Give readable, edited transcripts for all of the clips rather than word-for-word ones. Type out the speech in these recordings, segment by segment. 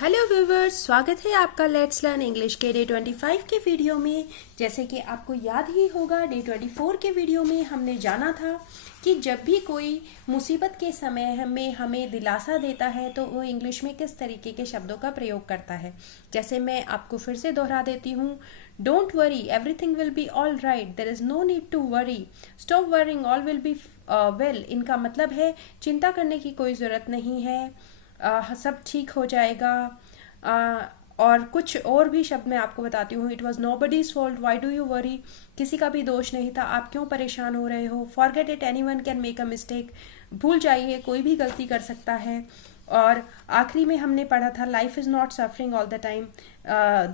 Hello viewers, स्वागत है आपका लेट्स लर्न इंग्लिश के डे 25 के वीडियो में। जैसे कि आपको याद ही होगा, डे 24 के वीडियो में हमने जाना था कि जब भी कोई मुसीबत के समय हमें दिलासा देता है तो वो इंग्लिश में किस तरीके के शब्दों का प्रयोग करता है। जैसे मैं आपको फिर से दोहरा देती हूँ, don't worry, everything will be all right, there is no need to worry, stop worrying, all will be well. इनका मतलब है चिंता करने की कोई ज़रूरत नहीं है, सब ठीक हो जाएगा। और कुछ और भी शब्द मैं आपको बताती हूँ। It was nobody's fault, why do you worry, किसी का भी दोष नहीं था, आप क्यों परेशान हो रहे हो। Forget it, any one can make a mistake, भूल जाइए, कोई भी गलती कर सकता है। और आखिरी में हमने पढ़ा था, life is not suffering all the time,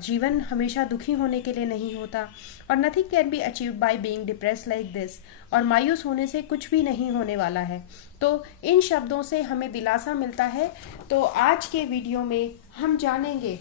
जीवन हमेशा दुखी होने के लिए नहीं होता। और nothing can be achieve by being depress like this, और मायूस होने से कुछ भी नहीं होने वाला है। तो इन शब्दों से हमें दिलासा मिलता है। तो आज के वीडियो में हम जानेंगे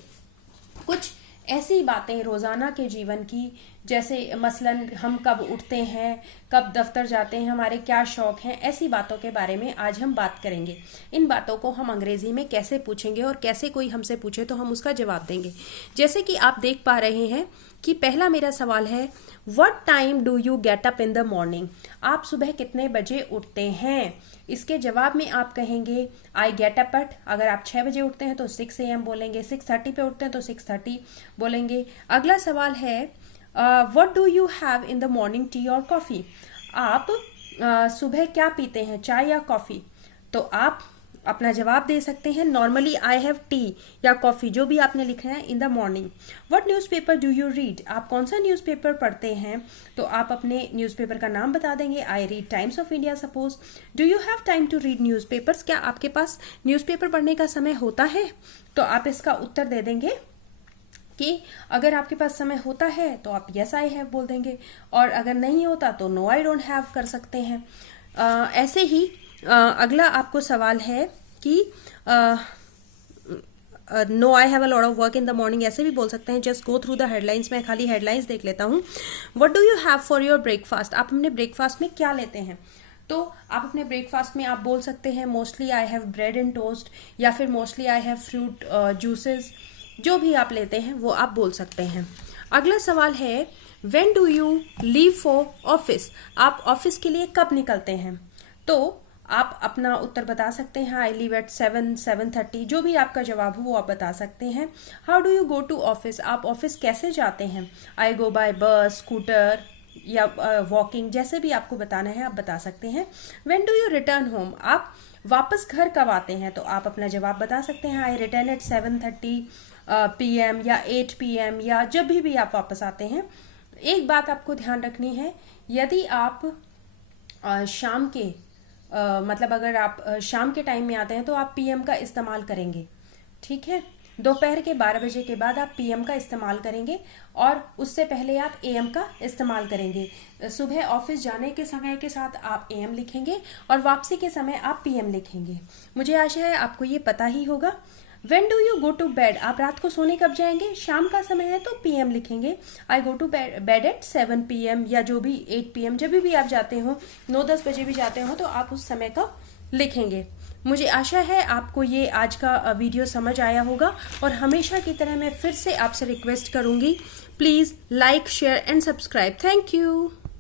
कुछ ऐसी बातें रोज़ाना के जीवन की, जैसे मसलन हम कब उठते हैं, कब दफ्तर जाते हैं, हमारे क्या शौक हैं, ऐसी बातों के बारे में आज हम बात करेंगे। इन बातों को हम अंग्रेजी में कैसे पूछेंगे और कैसे कोई हमसे पूछे तो हम उसका जवाब देंगे। जैसे कि आप देख पा रहे हैं कि पहला मेरा सवाल है, what time do you get up in the morning, आप सुबह कितने बजे उठते हैं। इसके जवाब में आप कहेंगे आई गेट अप एट, अगर आप 6 बजे उठते हैं तो 6 AM बोलेंगे, 6:30 पे उठते हैं तो 6:30 बोलेंगे। अगला सवाल है, what do you have in the morning, T और कॉफ़ी, आप सुबह क्या पीते हैं, चाय या कॉफ़ी। तो आप अपना जवाब दे सकते हैं, नॉर्मली आई हैव टी या कॉफ़ी, जो भी आपने लिखना है इन the morning. What newspaper do you read, आप कौन सा न्यूज़पेपर पढ़ते हैं, तो आप अपने न्यूज़पेपर का नाम बता देंगे। I read Times of India suppose. Do you have time to read newspapers, क्या आपके पास न्यूज़पेपर पढ़ने का समय होता है, तो आप इसका उत्तर दे देंगे कि अगर आपके पास समय होता है तो आप यस आई हैव बोल देंगे, और अगर नहीं होता तो नो आई डोंट हैव कर सकते हैं। ऐसे ही अगला आपको सवाल है कि no I have a lot of work in the morning, ऐसे भी बोल सकते हैं। Just go through the headlines, मैं खाली हेडलाइंस देख लेता हूँ। What do you have for your breakfast, आप अपने ब्रेकफास्ट में क्या लेते हैं। तो आप अपने ब्रेकफास्ट में आप बोल सकते हैं mostly I have bread and toast, या फिर mostly I have fruit juices, जो भी आप लेते हैं वो आप बोल सकते हैं। अगला सवाल है, when do you leave for office, आप ऑफिस के लिए कब निकलते हैं। तो आप अपना उत्तर बता सकते हैं, आई लीव एट 7, 7:30, जो भी आपका जवाब हो वो आप बता सकते हैं। How do you go to office, आप ऑफिस कैसे जाते हैं। I go by bus, scooter या वॉकिंग, जैसे भी आपको बताना है आप बता सकते हैं। When do you return home, आप वापस घर कब आते हैं, तो आप अपना जवाब बता सकते हैं, आई रिटर्न एट 7:30 PM या 8 PM, या जब भी आप वापस आते हैं। एक बात आपको ध्यान रखनी है, यदि आप शाम के मतलब अगर आप शाम के टाइम में आते हैं तो आप PM का इस्तेमाल करेंगे, ठीक है। दोपहर के 12 बजे के बाद आप PM का इस्तेमाल करेंगे, और उससे पहले आप AM का इस्तेमाल करेंगे। सुबह ऑफिस जाने के समय के साथ आप AM लिखेंगे, और वापसी के समय आप PM लिखेंगे। मुझे आशा है आपको ये पता ही होगा। When do you go to bed, आप रात को सोने कब जाएंगे, शाम का समय है तो PM लिखेंगे। I go to bed at 7 PM, या जो भी 8 PM, जब भी आप जाते हो, 9-10 बजे भी जाते हो, तो आप उस समय का लिखेंगे। मुझे आशा है आपको ये आज का वीडियो समझ आया होगा, और हमेशा की तरह मैं फिर से आपसे रिक्वेस्ट करूँगी, please like, share and subscribe. Thank you.